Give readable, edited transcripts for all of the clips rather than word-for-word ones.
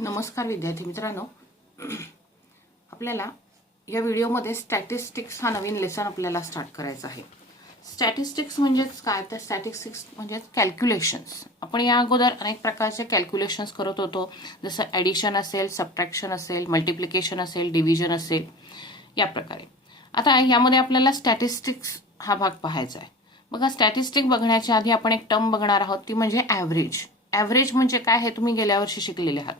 नमस्कार विद्यार्थी मित्रांनो, आपल्याला या व्हिडिओमध्ये स्टॅटिस्टिक्स हा नवीन लेसन आपल्याला स्टार्ट करायचा आहे. स्टॅटिस्टिक्स म्हणजेच काय तर स्टॅटिस्टिक्स म्हणजेच कॅल्क्युलेशन्स. आपण या अगोदर अनेक प्रकारचे कॅल्क्युलेशन्स करत होतो, जसं ॲडिशन असेल, सबट्रॅक्शन असेल, मल्टिप्लिकेशन असेल, डिव्हिजन असेल, या प्रकारे. आता यामध्ये आपल्याला स्टॅटिस्टिक्स हा भाग पाहायचा आहे. बघा, स्टॅटिस्टिक बघण्याच्या आधी आपण एक टर्म बघणार आहोत, ती म्हणजे ॲव्हरेज. ॲव्हरेज म्हणजे काय हे तुम्ही गेल्या वर्षी शिकलेले आहात.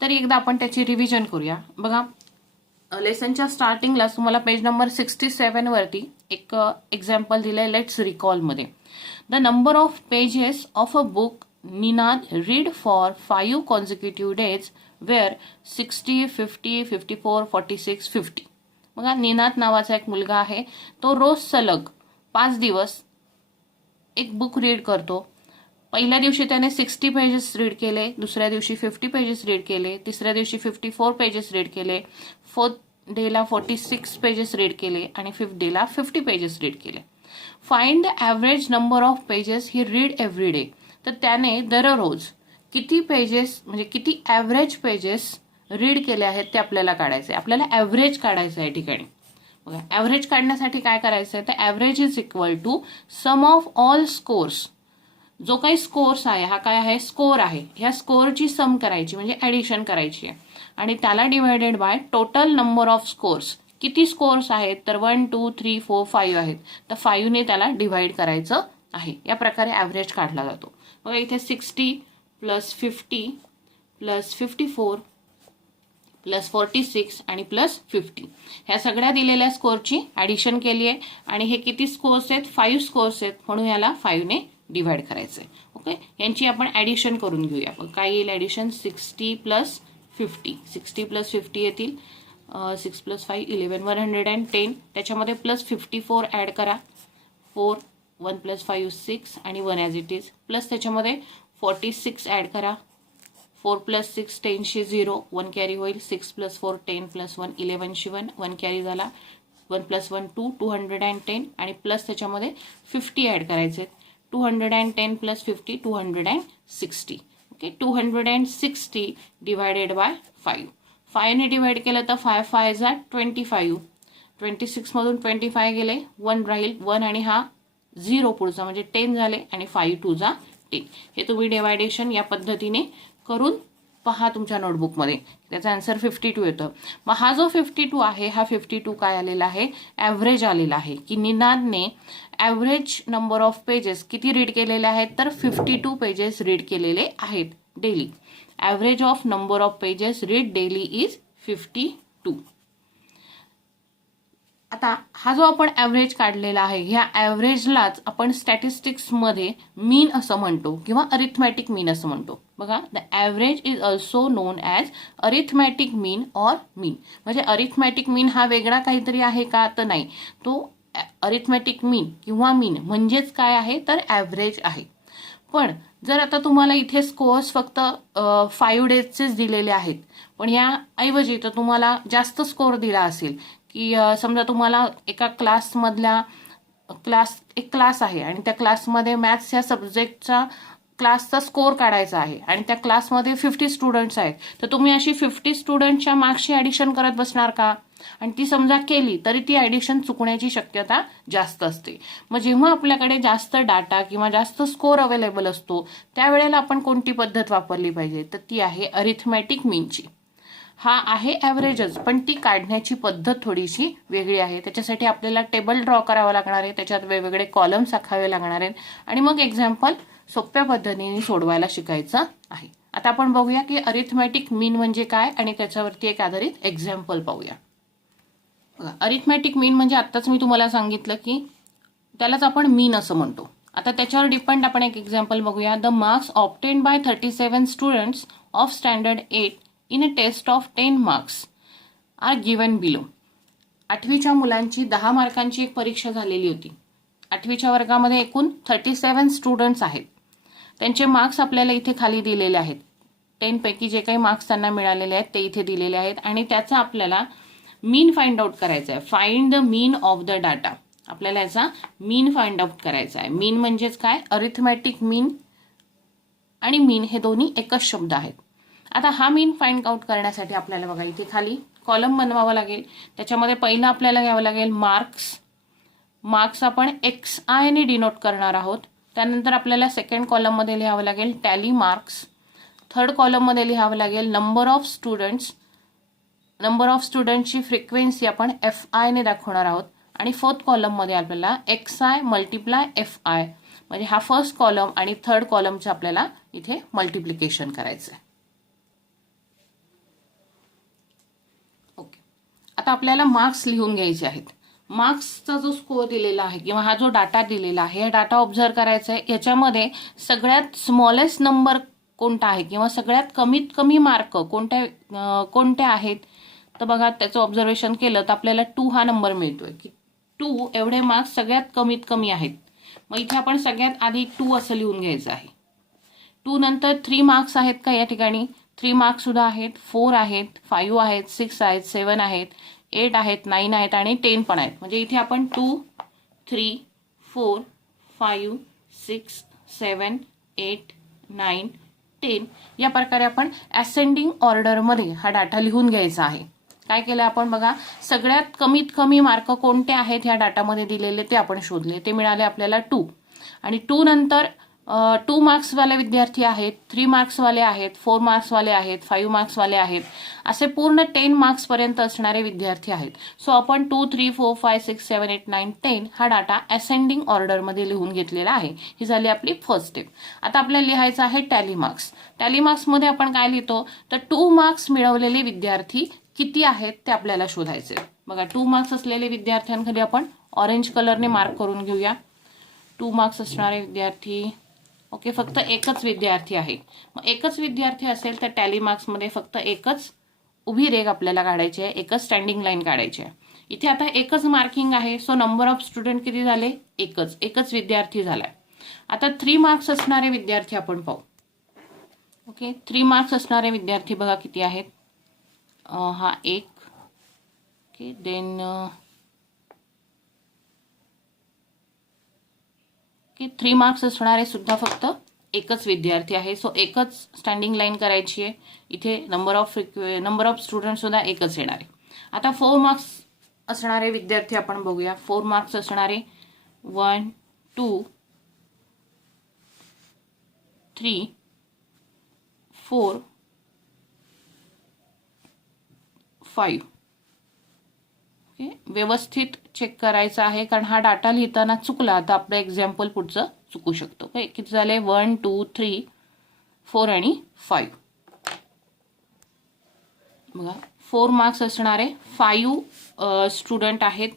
तर एकदा आपण त्याची रिव्हिजन करूया. बघा, लेसनच्या स्टार्टिंगला तुम्हाला पेज नंबर 67 वरती एक एक्झाम्पल दिलंय लेट्स रिकॉल मध्ये. The number of pages of a book Ninad read for 5 consecutive days were 60, 50, 54, 46, 50. बघा, निनाद नावाचा एक मुलगा आहे, तो रोज सलग 5 दिवस एक बुक रीड करतो. पहिल्या दिवशी त्याने 60 पेजेस रीड केले, दुसऱ्या दिवशी 50 पेजेस रीड केले, तिसऱ्या दिवशी 54 पेजेस रीड केले, फोर्थ डेला 46 पेजेस रीड केले आणि फिफ्थ डेला 50 पेजेस रीड केले. Find the average number of pages he read every day. तर त्याने दररोज किती पेजेस म्हणजे किती ॲव्हरेज पेजेस रीड केले आहेत ते आपल्याला काढायचे. आपल्याला ॲव्हरेज काढायचं आहे ठिकाणी. बघा, ॲव्हरेज काढण्यासाठी काय करायचं आहे तर average is equal to sum of all scores. जो काही स्कोर्स आहे हा काय आहे, स्कोर आहे. ह्या स्कोरची सम करायची म्हणजे ॲडिशन करायची आहे आणि त्याला divided by total number of scores. किती स्कोर्स आहेत तर 1, 2, 3, 4, 5 आहेत, तर 5 ने त्याला डिवाइड करायचं आहे. या प्रकारे ॲव्हरेज काढला जातो. बघा, इथे 60 प्लस 50 प्लस 54 प्लस 46 आणि प्लस 50 ह्या सगळ्या दिलेल्या स्कोरची ॲडिशन केली आहे आणि हे किती स्कोर्स आहेत, 5 स्कोर्स आहेत, म्हणून याला 5 ने डिवाइड करायचं आहे. ओके, यांची आपण ॲडिशन करून घेऊया. आपण काय येईल ॲडिशन, 60 प्लस 50, 60 प्लस 50 येतील 6 प्लस 5 11, 110. त्याच्यामध्ये प्लस 54 ॲड करा, 4, 1 प्लस 5 6 आणि 1 ॲज इट इज, प्लस त्याच्यामध्ये 46 ॲड करा, 4 प्लस 6 10 शी 0, 1 कॅरी होईल, 6 प्लस 4 10 प्लस 1 11 शी 1 कॅरी झाला, 1 प्लस 1 2, 210 आणि प्लस त्याच्यामध्ये 50 ॲड करायचे. 210 प्लस 50 260. Okay, 260 divided by 5. 5 ने डिवाइड केलं तर 5 5 जा 25. 26 मधून 25 गेले, 1 राहील, 1 आणि हा 0 पुढचा म्हणजे 10 झाले आणि 5 2 जा 10. हे तुम्ही डिवायडेशन या पद्धतीने करून पहा तुमच्या नोटबुकमध्ये. त्याचा आन्सर 52 येतं. मग हा जो 52 आहे हा 52 काय आलेला आहे, ॲव्हरेज आलेला आहे. की निनादने ॲव्हरेज नंबर ऑफ पेजेस किती रीड केलेले आहेत तर 52 पेजेस रीड केलेले आहेत daily. Average of number of pages read daily is 52. आता हा जो आपण ॲव्हरेज काढलेला आहे ह्या ॲव्हरेजलाच आपण स्टॅटिस्टिक्समध्ये मीन असं म्हणतो किंवा अरिथमॅटिक मीन असं म्हणतो. बघा, the average is also known as arithmetic mean or mean. म्हणजे अरिथमॅटिक मीन हा वेगळा काहीतरी आहे का तर नाही, तो अरिथमॅटिक मीन किंवा मीन म्हणजेच काय आहे तर ॲव्हरेज आहे. पण जर आता तुम्हाला इथे स्कोअर्स फक्त 5 डेजचेच दिलेले आहेत, पण याऐवजी तर तुम्हाला जास्त स्कोअर दिला असेल की समजा तुम्हाला एका क्लासमधल्या एक क्लास आहे आणि त्या क्लासमध्ये मॅथ्स या सब्जेक्टचा क्लासचा स्कोअर काढायचा आहे आणि त्या क्लासमध्ये 50 स्टुडंट्स आहेत, तर तुम्ही अशी 50 स्टुडंटच्या मार्क्सची ॲडिशन करत बसणार का? आणि ती समजा केली तरी ती ॲडिशन चुकण्याची शक्यता जास्त असते. मग जेव्हा आपल्याकडे जास्त डाटा किंवा जास्त स्कोअर अवेलेबल असतो त्यावेळेला आपण कोणती पद्धत वापरली पाहिजे तर ती आहे अरिथमॅटिक मीनची. हा आहे ॲव्हरेजच, पण ती काढण्याची पद्धत थोडीशी वेगळी आहे. त्याच्यासाठी आपल्याला टेबल ड्रॉ करावा लागणार आहे, त्याच्यात वेगवेगळे कॉलम्स आखावे लागणार आहेत आणि मग एक्झाम्पल सोप्या पद्धतीने सोडवायला शिकायचं आहे. आता आपण बघूया की अरिथमॅटिक मीन म्हणजे काय आणि त्याच्यावरती एक आधारित एक्झाम्पल पाहूया. अरिथमॅटिक मीन म्हणजे आत्ताच मी तुम्हाला सांगितलं की त्यालाच आपण मीन असं म्हणतो. आता त्याच्यावर डिपेंड आपण एक एक्झाम्पल बघूया. The marks obtain by 37 students of standard 8 in a test of 10 marks are given below. 8वीच्या मुलांची 10 मार्कांची एक परीक्षा झालेली होती. 8वीच्या वर्गामध्ये एकूण 37 स्टुडंट्स आहेत. त्यांचे मार्क्स आपल्याला इथे खाली दिलेले आहेत. 10 पैकी जे काही मार्क्स त्यांना मिळालेले आहेत ते इथे दिलेले आहेत आणि त्याचा आपल्याला मीन फाइंड आउट करायचा आहे. Find the mean of the data. आपल्याला याचा मीन फाइंड आउट करायचा आहे. मीन म्हणजेच काय, अरिथमॅटिक मीन आणि मीन हे दोन्ही एकच शब्द आहेत. आता हा मीन फाइंड आउट करण्यासाठी आपल्याला बघा इथे खाली कॉलम बनवावा लागेल. त्याच्यामध्ये पहिला आपल्याला घ्यावं लागेल मार्क्स आपण XI ने डिनोट करणार आहोत. त्यानंतर आपल्याला सेकंड कॉलममध्ये लिहावं लागेल टॅली मार्क्स. थर्ड कॉलममध्ये लिहावं लागेल नंबर ऑफ स्टुडंटची फ्रिक्वेन्सी आपण FI ने दाखवणार आहोत. आणि फोर्थ कॉलममध्ये आपल्याला XI मल्टिप्लाय FI म्हणजे हा फर्स्ट कॉलम आणि थर्ड कॉलमचं आपल्याला इथे मल्टिप्लिकेशन करायचं आहे. ओके, आता आपल्याला मार्क्स लिहून घ्यायचे आहेत. मार्क्सचा जो स्कोअर दिलेला आहे किंवा हा जो डाटा दिलेला आहे हा डाटा ऑब्झर्व करायचा आहे. याच्यामध्ये सगळ्यात स्मॉलेस्ट नंबर कोणता आहे किंवा सगळ्यात कमीत कमी मार्क कोणते आहेत. तर बघा त्याचं ऑब्झर्वेशन केलं तर आपल्याला 2 हा नंबर मिळतोय की 2 एवढे मार्क्स सगळ्यात कमीत कमी आहेत. मग इथे आपण सगळ्यात आधी 2 असं लिहून घ्यायचं आहे. 2 नंतर 3 मार्क्स आहेत का या ठिकाणी 3 मार्क्स सुद्धा आहेत, 4 आहेत, 5 आहेत, 6 आहेत, 7 आहेत, 8 आहेत, 9 आहेत आणि 10 पण आहेत. म्हणजे इथे आपण 2, 3, 4, 5, 6, 7, 8, 9, 10 या प्रकारे आपण असेंडिंग ऑर्डरमध्ये हा डाटा लिहून घ्यायचा आहे. काय केलं आपण बघा सगळ्यात कमीत कमी मार्क कोणते आहेत ह्या डाटामध्ये दिलेले ते आपण शोधले. ते मिळाले आपल्याला 2 आणि 2 नंतर 2 मार्क्सवाले विद्यार्थी आहेत, 3 मार्क्सवाले आहेत, 4 मार्क्सवाले आहेत, 5 मार्क्सवाले आहेत, असे पूर्ण 10 मार्क्सपर्यंत असणारे विद्यार्थी आहेत. सो आपण 2, 3, 4, 5, 6, 7, 8, 9, 10 हा डाटा असेंडिंग ऑर्डरमध्ये लिहून घेतलेला आहे. ही झाली आपली फर्स्ट स्टेप. आता आपल्याला लिहायचं आहे टॅली मार्क्स. टॅली मार्क्समध्ये आपण काय लिहितो तर 2 मार्क्स मिळवलेले विद्यार्थी किती आहेत ते आपल्याला शोधायचे. बघा 2 मार्क्स असलेले विद्यार्थ्यांखाली आपण ऑरेंज कलरने मार्क करून घेऊया. 2 मार्क्स असणारे विद्यार्थी ओके फक्त एकच विद्यार्थी आहे. मग एकच विद्यार्थी असेल तर टॅली मार्क्समध्ये फक्त एकच उभी रेघ आपल्याला काढायची आहे, एकच स्टँडिंग लाईन काढायची आहे. इथे आता एकच मार्किंग आहे. सो नंबर ऑफ स्टुडंट किती झाले एकच विद्यार्थी झालाय. आता 3 मार्क्स असणारे विद्यार्थी आपण पाहू. ओके 3 मार्क्स असणारे विद्यार्थी बघा किती आहेत. हा एक ओके देन ओके 3 मार्क्स असणारे सुद्धा फक्त एकच विद्यार्थी आहे. सो एकच स्टँडिंग लाईन करायची आहे. इथे नंबर ऑफ स्टुडंट सुद्धा एकच येणार आहे. आता 4 मार्क्स असणारे विद्यार्थी आपण बघूया. 4 मार्क्स असणारे 1, 2, 3, 4, 5 ओके व्यवस्थित चेक करायचं आहे कारण हा डाटा लिहिताना चुकला तर आपलं एक्झाम्पल पुढचं चुकू शकतो. ओके किती झाले 1, 2, 3, 4 आणि 5. बघा 4 मार्क्स असणारे 5 स्टुडंट आहेत.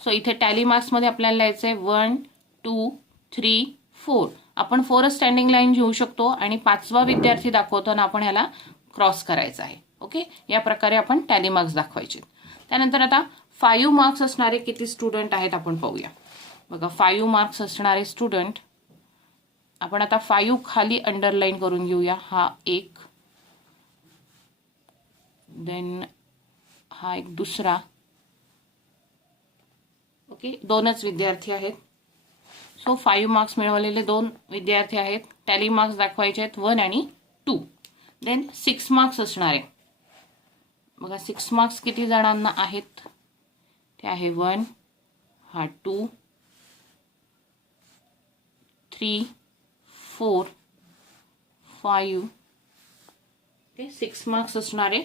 सो इथे टॅली मार्क्समध्ये आपल्याला लिहायचं आहे 1, 2, 3, 4. आपण 4 स्टँडिंग लाईन घेऊ शकतो आणि 5वा विद्यार्थी दाखवताना आपण ह्याला क्रॉस करायचा आहे. ओके या प्रकारे आपण टॅली मार्क्स दाखवायचे. त्यानंतर आता 5 मार्क्स असणारे किती स्टुडंट आहेत आपण पाहूया. बघा 5 मार्क्स असणारे स्टुडंट आपण आता 5 खाली अंडरलाईन करून घेऊया. हा एक देन हा एक दुसरा ओके 2च विद्यार्थी आहेत. सो 5 मार्क्स मिळवलेले 2 विद्यार्थी आहेत. टॅली मार्क्स दाखवायचे आहेत 1 आणि 2. देन 6 मार्क्स असणारे बघा 6 मार्क्स किती जणांना आहेत ते आहे 1 हा 2, 3, 4, 5 ते 6 मार्क्स असणारे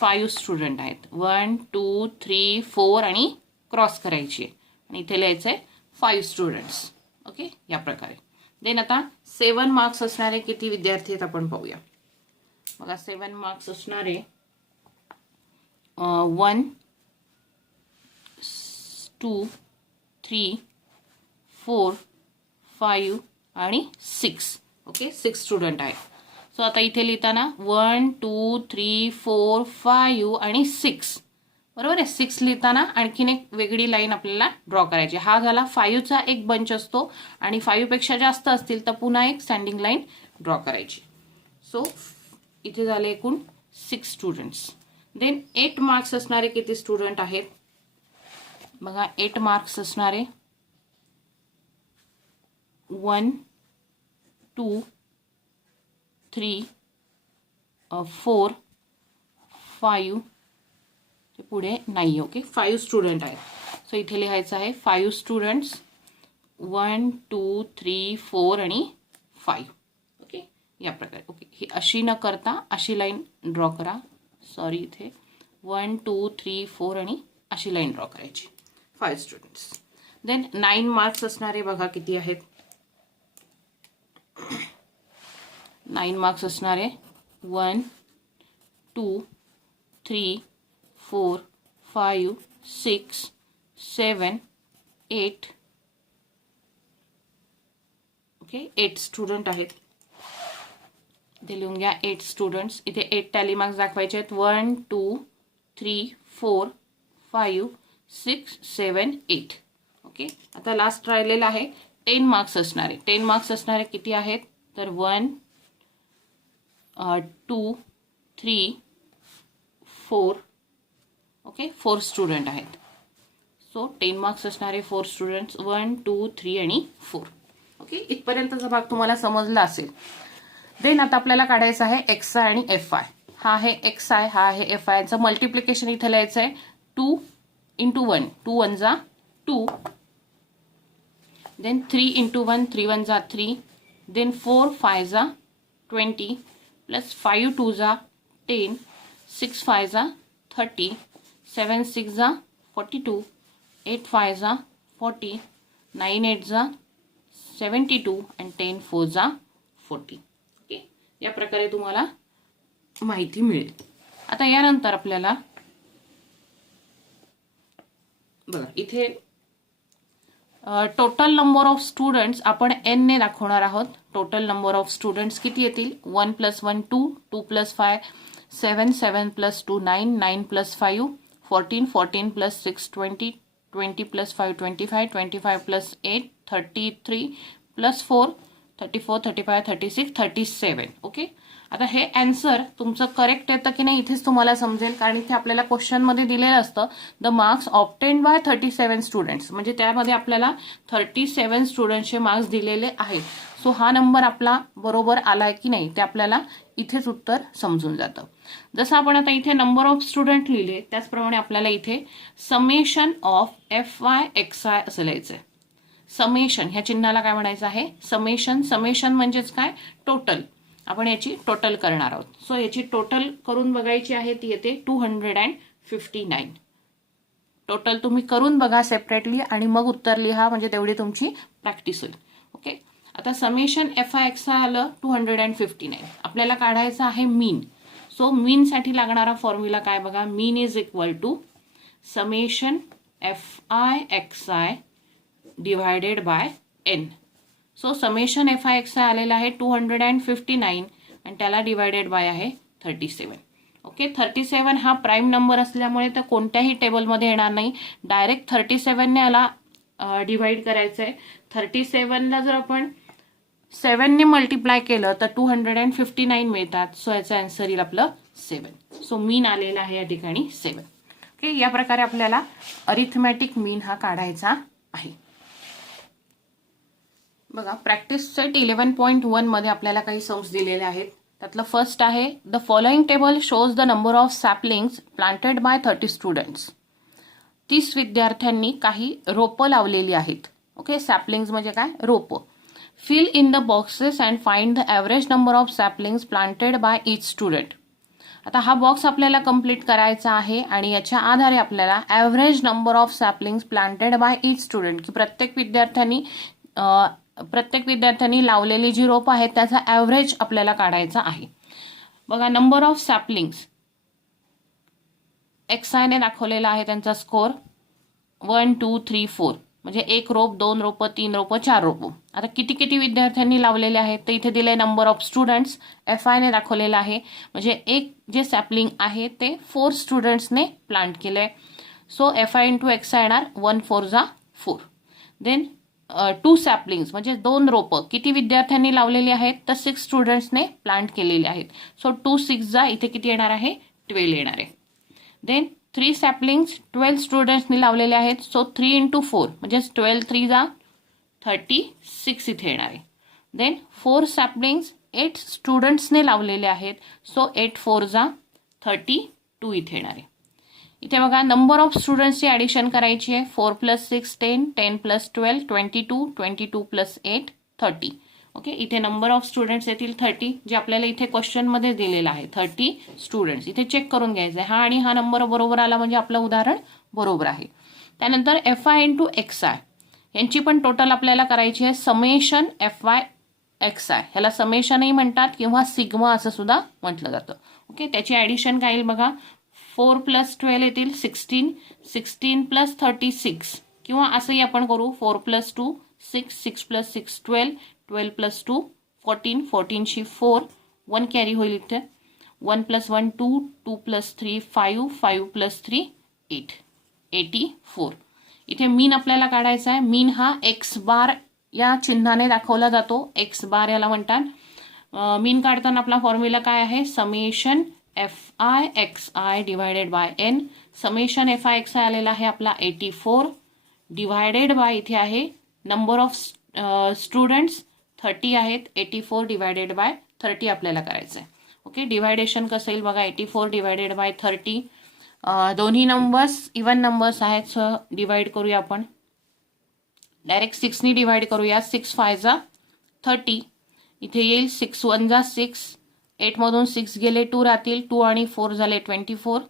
5 स्टुडंट आहेत. 1, 2, 3, 4 आणि क्रॉस करायची आणि इथे लिहायचं आहे 5 स्टुडंट्स. ओके या प्रकारे. देन आता 7 मार्क्स असणारे किती विद्यार्थी आहेत आपण पाहूया. बघा 7 मार्क्स असणारे 1, 2, 3, 4, 5 आणि 6 ओके 6 स्टुडंट आहेत. सो आता इथे लिहिताना 1, 2, 3, 4, 5 आणि 6 बरोबर आहे. 6 लिहिताना आणखीन एक वेगळी लाईन आपल्याला ड्रॉ करायची. हा झाला 5चा एक बंच असतो आणि 5 पेक्षा जास्त असतील तर पुन्हा एक स्टँडिंग लाईन ड्रॉ करायची. सो इथे झाले एकूण 6 स्टुडंट्स. देन 8 मार्क्स असणारे किती स्टुडंट आहेत बघा. 8 मार्क्स असणारे 1, 2, 3, 4 5 ते पुढे नाही. ओके, 5 स्टुडंट आहेत. सो इथे लिहायचं आहे 5 स्टुडंट्स, 1 2 3 4 आणि 5. ओके, या प्रकारे. ओके, ही अशी न करता अशी लाईन ड्रॉ करा. सॉरी, इथे 1 2 3 4 आणि अशी लाईन ड्रॉ करायची. 5 स्टुडंट्स. देन 9 मार्क्स असणारे बघा किती आहेत. 9 मार्क्स असणारे 1 2 3 4 5 6 7 8. ओके, 8 स्टुडंट आहेत. इथे लिहून घ्या 8 स्टुडंट्स. इथे 8 टॅली मार्क्स दाखवायचे आहेत. 1 2 3 4 5 6 7 8. ओके, आता लास्ट राहिलेला आहे 10 मार्क्स असणारे. 10 मार्क्स असणारे किती आहेत तर 1 2 3 4. ओके, 4 स्टुडंट आहेत. सो 10 मार्क्स असणारे 4 स्टुडंट्स 1 2 3 आणि 4. ओके, इथपर्यंतचा भाग तुम्हाला समजला असेल. देन आता आपल्याला काढायचं आहे एक्स आय आणि एफ आय. हा आहे एक्स आय, हा आहे एफ आय. याचं मल्टिप्लिकेशन इथे लिहायचं आहे 2 × 1. 2 1 जा 2. देन 3 × 1. 3 1 जा 3. देन 4 5 जा 20 प्लस 5 2 जा 10. 6 5 जा 30. 7 6 जा 42. 8 5 जा 40. 9 8 जा 72 आणि 10 4 जा 40. ओके, या प्रकारे तुम्हाला माहिती मिळेल. आता यानंतर आपल्याला बघा इथे टोटल नंबर ऑफ स्टुडंट्स आपण n ने दाखवणार आहोत. टोटल नंबर ऑफ स्टुडंट्स किती येतील 1 + 1 2 2 + 5 7 7 + 2 9 9 + 5 14 14 + 6 20 20 + 5 25 25 + 8 33 + 4 34 35 36 37. ओके, आता हे आन्सर तुमचं करेक्ट येतं की नाही इथेच तुम्हाला समजेल, कारण इथे आपल्याला क्वेश्चनमध्ये दिलेलं असतं the marks obtained by 37 students. म्हणजे त्यामध्ये आपल्याला 37 स्टुडंट्सचे मार्क्स दिलेले आहेत. सो हा नंबर आपला बरोबर आलाय की नाही ते आपल्याला इथेच उत्तर समजून जातं. जसं आपण आता इथे नंबर ऑफ स्टुडंट लिहिले त्याचप्रमाणे आपल्याला इथे समेशन ऑफ FY XI असं लिहायचंय. समेशन ह्या चिन्हाला काय म्हणायचं आहे समेशन. समेशन म्हणजेच काय टोटल. आपण याची टोटल करणार आहोत. सो याची टोटल करून बघायची आहे ती येते 259. टोटल तुम्ही करून बघा सेपरेटली आणि मग उत्तर लिहा, म्हणजे तेवढी तुमची प्रॅक्टिस होईल. ओके, आता समेशन FI XI आलं 259. आपल्याला काढायचं आहे मीन. सो मीनसाठी लागणारा फॉर्म्युला काय बघा, mean is equal to summation FI XI divided by n. So summation FI XI आलेला आहे 259 आणि त्याला डिवायडेड बाय आहे 37. ओके, 37 हा प्राईम नंबर असल्यामुळे तर कोणत्याही टेबलमध्ये येणार नाही. डायरेक्ट 37 ने याला डिवाइड करायचं आहे. 37ला जर आपण 7 ने मल्टिप्लाय केलं तर 259 मिळतात. सो याचं आन्सर येईल आपलं 7. सो मीन आलेला आहे या ठिकाणी 7. ओके, या प्रकारे आपल्याला अरिथमॅटिक मीन हा काढायचा आहे. बघा प्रॅक्टिस सेट 11.1 मध्ये आपल्याला काही सम्स दिलेले आहेत. त्यातलं फर्स्ट आहे the following table shows the number of saplings planted by 30 students. 30 विद्यार्थ्यांनी काही रोपं लावलेली आहेत. ओके, सॅपलिंग्स म्हणजे काय रोपं. Fill in the boxes and find the average number of saplings planted by each student. आता हा बॉक्स आपल्याला कंप्लीट करायचा आहे आणि याच्या आधारे आपल्याला average number of saplings planted by each student की प्रत्येक विद्यार्थ्यांनी लावलेली जी रोप आहेत त्याचा ॲव्हरेज आपल्याला काढायचा आहे. बघा नंबर ऑफ सॅपलिंग्स XI ने दाखवलेला आहे त्यांचा स्कोर 1 2 3 4 म्हणजे 1 रोप 2 रोपं 3 रोपं 4 रोपं. आता किती किती विद्यार्थ्यांनी लावलेले आहेत तर इथे दिले नंबर ऑफ स्टुडंट्स FI ने दाखवलेला आहे. म्हणजे एक जे सॅपलिंग आहे ते 4 स्टुडंट्सने प्लांट केलंय. सो FI × XI येणार 1 4 जा 4. देन 2 सॅपलिंग्स म्हणजे 2 रोपं किती विद्यार्थ्यांनी लावलेली आहेत तर 6 स्टुडंट्सने प्लांट केलेली आहेत. सो 2 6 जा इथे किती येणार आहे 12 येणार आहे. देन 3 सॅपलिंग्स 12 स्टुडंट्सनी लावलेले आहेत. सो 3 × 4 म्हणजे 12 3 जा 36 इथे येणार आहे. देन 4 सॅपलिंग्स 8 स्टुडंट्सने लावलेले आहेत. सो 8 4 जा 32 इथे येणार आहे. इथे बघा नंबर ऑफ स्टुडंट्सची ॲडिशन करायची आहे. 4 + 6 10, 10 + 12 22, 22 + 8 30. ओके, इथे नंबर ऑफ स्टुडंट्स येतील 30, जे आपल्याला इथे क्वेश्चनमध्ये दिलेलं आहे. 30 स्टुडंट्स इथे चेक करून घ्यायचं आहे. हा आणि हा नंबर बरोबर आला म्हणजे आपलं उदाहरण बरोबर आहे. त्यानंतर FI × XI यांची पण टोटल आपल्याला करायची आहे. समेशन FI XI ह्याला समेशनही म्हणतात किंवा सिग्मा असं सुद्धा म्हटलं जातं. ओके, त्याची ॲडिशन काय येईल बघा. 4 + 12 येतील 16, 16 + 36 किंवा असंही आपण करू. 4 + 2 6, 6 + 6 12, 12 + 2 14, 14 शी 4, 1 कॅरी होईल इथे. 1 + 1 2, 2 + 3 5, 5 + 3 8, 84. इथे मीन आपल्याला काढायचा आहे. मीन हा X बार या चिन्हाने दाखवला जातो. X बार याला म्हणतात. मीन काढताना आपला फॉर्म्युला काय आहे. Summation FI XI / N. Summation FI XI आलेला आहे आपला 84 डिवायडेड बाय इथे आहे नंबर ऑफ स्टुडंट्स 30 आहेत. 84 डिवायडेड बाय 30 आपल्याला करायचं आहे. ओके, डिवायडेशन कसं येईल बघा. 84 डिवायडेड बाय 30. दोन्ही नंबर्स इवन नंबर्स आहेत. सो डिवाइड करूया आपण. डायरेक्ट 6 ने डिवाइड करूया. 6 5 जा 30. इथे येईल 6 1 जा 6. 8 मधून 6 गेले 2 राहतील. 2 आणि 4 झाले 24.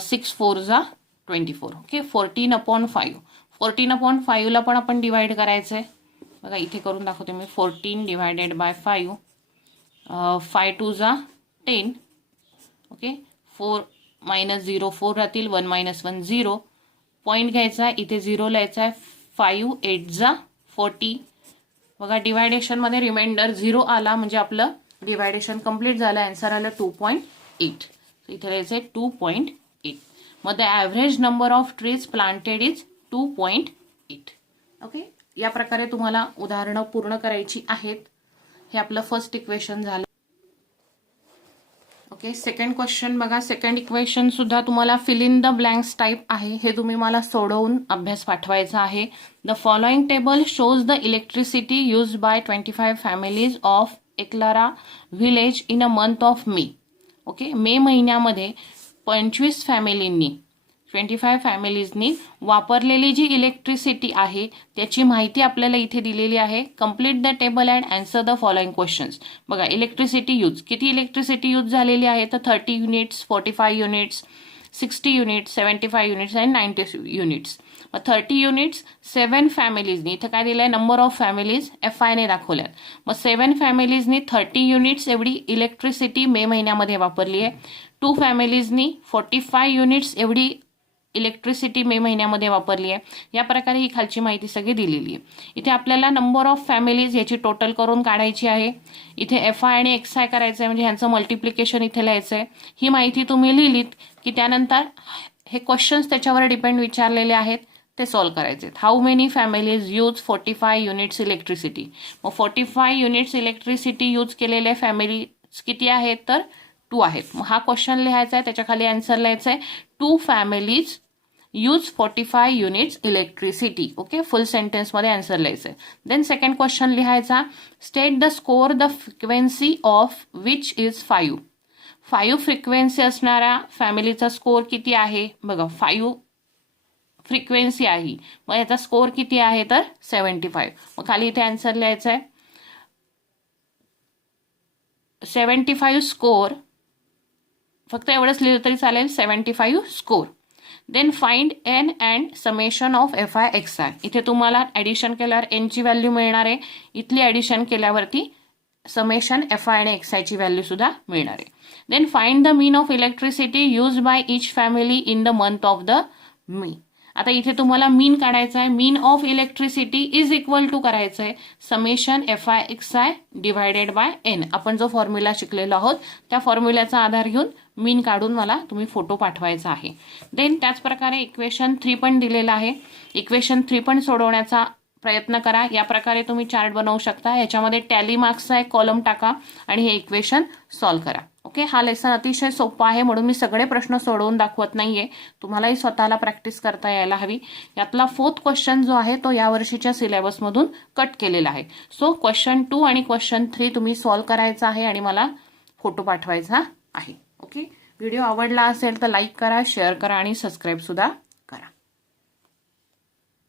6 4 जा 24. ओके, 14/5. 14/5 ला पण आपण डिवाइड करायचं आहे बघा. इथे करून दाखवते मी. 14 डिवायडेड बाय 5. 5 2 जा 10. ओके, 4 - 0 4 राहतील. 1 - 1 0. पॉईंट घ्यायचा आहे. इथे 0 लिहायचा आहे. 5 8 जा 40. बघा डिवायडेशनमध्ये रिमाइंडर 0 आला म्हणजे आपलं डिवायडेशन कंप्लीट झालं. आन्सर आलं 2.8. इथे लिहायचं आहे 2.8. मग the average number of trees planted is 2.8. Okay, या प्रकारे तुम्हाला उदाहरणं पूर्ण करायची आहेत. हे आपलं फर्स्ट इक्वेशन झालं. ओके, सेकंड क्वेश्चन बघा. सेकंड इक्वेशन सुद्धा तुम्हाला fill in the blanks type आहे. हे तुम्ही मला सोडवून अभ्यास पाठवायचा आहे. The following table shows the electricity used by 25 families of Eklara village in a month of May. Okay, May महिन्यामध्ये 25 फॅमिलीजनी वापरलेली जी इलेक्ट्रिसिटी आहे त्याची माहिती आपल्याला इथे दिलेली आहे. Complete the table and answer the following questions. बघा इलेक्ट्रिसिटी यूज, किती इलेक्ट्रिसिटी यूज झालेली आहे तर 30 units, 45 units, 60 units, 75 units and 90 units. मग 30 युनिट्स 7 फॅमिलीजनी, इथं काय दिलं आहे नंबर ऑफ फॅमिलीज FI ने दाखवल्यात. मग 7 फॅमिलीजनी 30 युनिट्स एवढी इलेक्ट्रिसिटी मे महिन्यामध्ये वापरली आहे. 2 फॅमिलीजनी 45 युनिट्स एवढी इलेक्ट्रिसिटी मे महिन्यामध्ये वापरली आहे. या प्रकारे ही खालची माहिती सगळी दिलेली आहे. इथे आपल्याला नंबर ऑफ फॅमिलीज याची टोटल करून काढायची आहे. इथे FI आणि XI करायचं आहे म्हणजे ह्यांचं मल्टिप्लिकेशन इथे लिहायचं आहे. ही माहिती तुम्ही लिहिलीत की त्यानंतर हे क्वेश्चन्स त्याच्यावर डिपेंड विचारलेले आहेत ते सॉल्व्ह करायचे आहेत. How many families use 45 units electricity. मग 45 युनिट्स इलेक्ट्रिसिटी यूज केलेले फॅमिलीज किती आहेत तर 2 आहेत. मग हा क्वेश्चन लिहायचा आहे, त्याच्या खाली आन्सर लिहायचं आहे 2 families use 45 units electricity. Okay, full सेंटेन्समध्ये आन्सर लिहायचं आहे. देन सेकंड क्वेश्चन लिहायचा. State the score the frequency of which is 5. 5 frequency असणाऱ्या फॅमिलीचा स्कोर किती आहे बघा. 5 फ्रिक्वेन्सी आहे मग याचा स्कोर किती आहे तर 75. मग खाली इथे आन्सर लिहायचा आहे 75 स्कोर. फक्त एवढंच लिहिलं तरी चालेल. 75 score. Then find N and summation of FI XI. इथे तुम्हाला ॲडिशन केल्यावर N ची व्हॅल्यू मिळणार आहे. इथली ॲडिशन केल्यावरती समेशन FI आणि XI ची व्हॅल्यू सुद्धा मिळणार आहे. Then find the mean of electricity use by each family in the month of the May. आता इथे तुम्हाला मीन काढायचा आहे. Mean of electricity is equal to करायचं आहे summation FI XI divided by N. आपण जो फॉर्म्युला शिकलेलो आहोत त्या फॉर्म्युल्याचा आधार घेऊन मीन काढून मला तुम्ही फोटो पाठवायचा आहे. देन त्याच प्रकारे इक्वेशन 3 पण दिलेला आहे. इक्वेशन 3 पण सोडवण्याचा प्रयत्न करा. या प्रकारे तुम्ही चार्ट बनवू शकता. याच्यामध्ये टॅली मार्क्सचा एक कॉलम टाका आणि हे इक्वेशन सॉल्व्ह करा. ओके, हा लेसन अतिशय सोपा आहे म्हणून मी सगळे प्रश्न सोडवून दाखवत नाहीये. तुम्हालाही स्वतःला प्रॅक्टिस करता यायला हवी. यातला 4th क्वेश्चन जो आहे तो या वर्षीच्या सिलेबसमधून कट केलेला आहे. सो क्वेश्चन 2 आणि क्वेश्चन 3 तुम्ही सॉल्व्ह करायचा आहे आणि मला फोटो पाठवायचा आहे. ओके, व्हिडिओ आवडला असेल तर लाईक करा, शेअर करा आणि सबस्क्राईब सुद्धा